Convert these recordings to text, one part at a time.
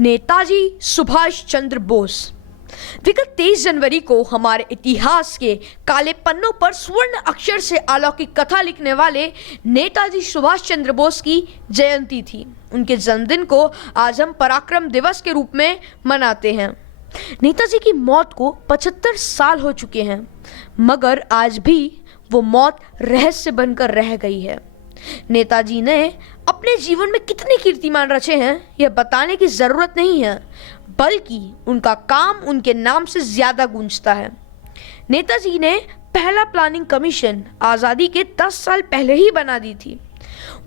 नेताजी सुभाष चंद्र बोस। विगत 23 जनवरी को हमारे इतिहास के काले पन्नों पर स्वर्ण अक्षर से अलौकिक कथा लिखने वाले नेताजी सुभाष चंद्र बोस की जयंती थी। उनके जन्मदिन को आज हम पराक्रम दिवस के रूप में मनाते हैं। नेताजी की मौत को 75 साल हो चुके हैं, मगर आज भी वो मौत रहस्य बनकर रह गई है। नेताजी ने अपने जीवन में कितने कीर्तिमान रचे हैं यह बताने की जरूरत नहीं है, बल्कि उनका काम उनके नाम से ज्यादा गूंजता है। नेताजी ने पहला प्लानिंग कमीशन आज़ादी के 10 साल पहले ही बना दी थी।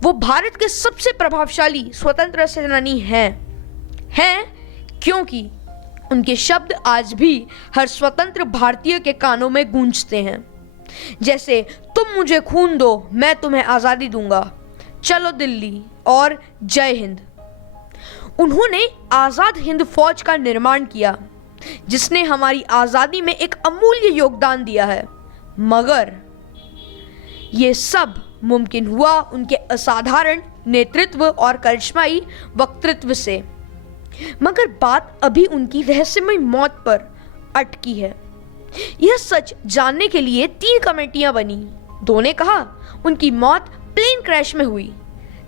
वो भारत के सबसे प्रभावशाली स्वतंत्र सेनानी हैं क्योंकि उनके शब्द आज भी हर स्वतंत्र भारतीय के कानों में गूंजते हैं। जैसे तुम मुझे खून दो, मैं तुम्हें आज़ादी दूंगा, चलो दिल्ली और जय हिंद। उन्होंने आज़ाद हिंद फौज का निर्माण किया, जिसने हमारी आज़ादी में एक अमूल्य योगदान दिया है, मगर ये सब मुमकिन हुआ उनके असाधारण नेतृत्व और करिश्माई वक्तृत्व से। मगर बात अभी उनकी रहस्यमय मौत पर अटकी है। यह सच जानने के लिए 3 कमेटियां बनी। 2 ने कहा उनकी मौत प्लेन क्रैश में हुई।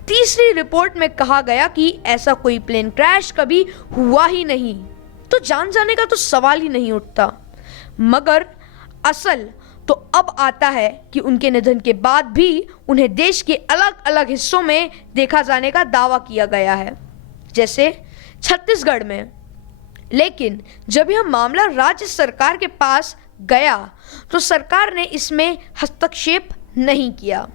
तीसरी रिपोर्ट में कहा गया कि ऐसा कोई प्लेन क्रैश कभी हुआ ही नहीं, तो जान जाने का तो सवाल ही नहीं उठता। मगर असल तो अब आता है कि उनके निधन के बाद भी उन्हें देश के अलग अलग हिस्सों में देखा जाने का दावा किया गया है, जैसे छत्तीसगढ़ में। लेकिन जब यह मामला राज्य सरकार के पास गया तो सरकार ने इसमें हस्तक्षेप नहीं किया।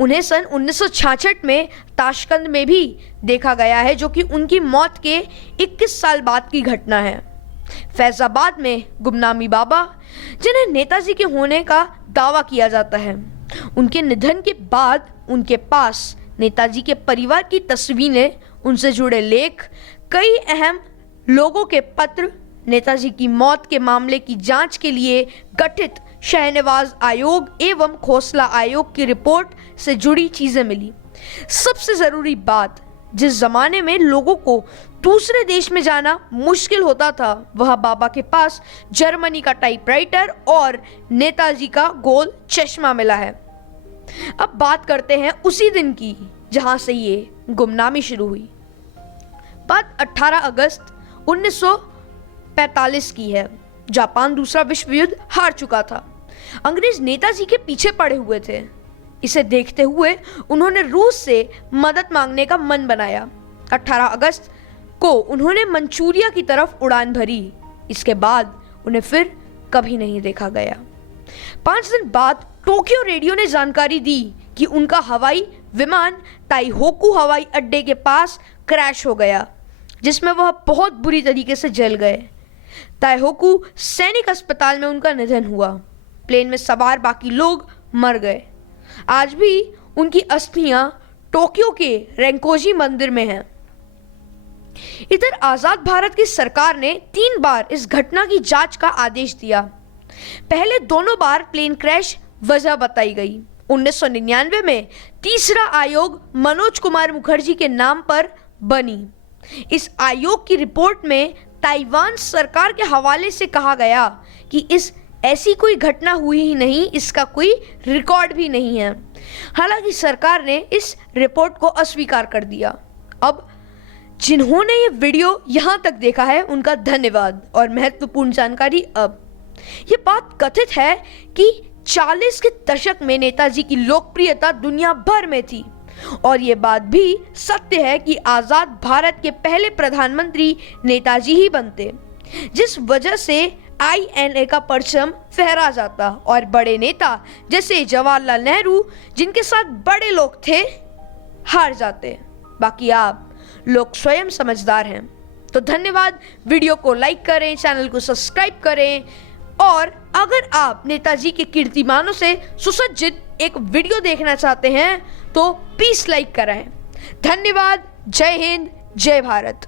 उन्हें सन 1966 में ताशकंद में भी देखा गया है, जो कि उनकी मौत के 21 साल बाद की घटना है। फैजाबाद में गुमनामी बाबा, जिन्हें नेताजी के होने का दावा किया जाता है, उनके निधन के बाद उनके पास नेताजी के परिवार की तस्वीरें, उनसे जुड़े लेख, कई अहम लोगों के पत्र, नेताजी की मौत के मामले की जांच के लिए गठित शहनवाज आयोग एवं खोसला आयोग की रिपोर्ट से जुड़ी चीजें मिली। सबसे जरूरी बात, जिस जमाने में लोगों को दूसरे देश में जाना मुश्किल होता था, वह बाबा के पास जर्मनी का टाइपराइटर और नेताजी का गोल चश्मा मिला है। अब बात करते हैं उसी दिन की जहां से ये गुमनामी शुरू हुई। बात 18 अगस्त 1945 की है। जापान दूसरा विश्व युद्ध हार चुका था। अंग्रेज नेताजी के पीछे पड़े हुए थे। इसे देखते हुए उन्होंने रूस से मदद मांगने का मन बनाया। 18 अगस्त को उन्होंने मंचूरिया की तरफ उड़ान भरी। इसके बाद उन्हें फिर कभी नहीं देखा गया। 5 दिन बाद टोक्यो रेडियो ने जानकारी दी कि उनका हवाई विमान ताइहोकू हवाई अड्डे के पास क्रैश हो गया, जिसमें वह बहुत बुरी तरीके से जल गए। ताइहोकू सैनिक अस्पताल में उनका निधन हुआ। प्लेन में सवार बाकी लोग मर गए। आज भी उनकी अस्थियां टोक्यो के रेंकोजी मंदिर में हैं। इधर आजाद भारत की सरकार ने 3 बार इस घटना की जांच का आदेश दिया। पहले दोनों बार प्लेन क्रैश वजह बताई गई। 1999 में तीसरा आयोग मनोज कुमार मुखर्जी के नाम पर बनी। इस आयोग की रिपोर्ट में ताइवान सरकार के हवाले से कहा गया कि ऐसी कोई घटना हुई ही नहीं, इसका कोई रिकॉर्ड भी नहीं है। हालांकि सरकार ने इस रिपोर्ट को अस्वीकार कर दिया। अब जिन्होंने ये वीडियो यहाँ तक देखा है उनका धन्यवाद। और महत्वपूर्ण जानकारी, अब ये बात कथित है कि 40 के दशक में नेताजी की लोकप्रियता दुनिया भर में थी, और ये बात भी सत्य है कि आजाद भारत के पहले प्रधानमंत्री नेताजी ही बनते, जिस वजह से INA का परचम फहरा जाता और बड़े नेता जैसे जवाहरलाल नेहरू, जिनके साथ बड़े लोग थे, हार जाते। बाकी आप लोग स्वयं समझदार हैं। तो धन्यवाद। वीडियो को लाइक करें, चैनल को सब्सक्राइब करें, और अगर आप नेताजी के कीर्तिमानों से सुसज्जित एक वीडियो देखना चाहते हैं तो प्लीज लाइक करें। धन्यवाद। जय हिंद, जय भारत।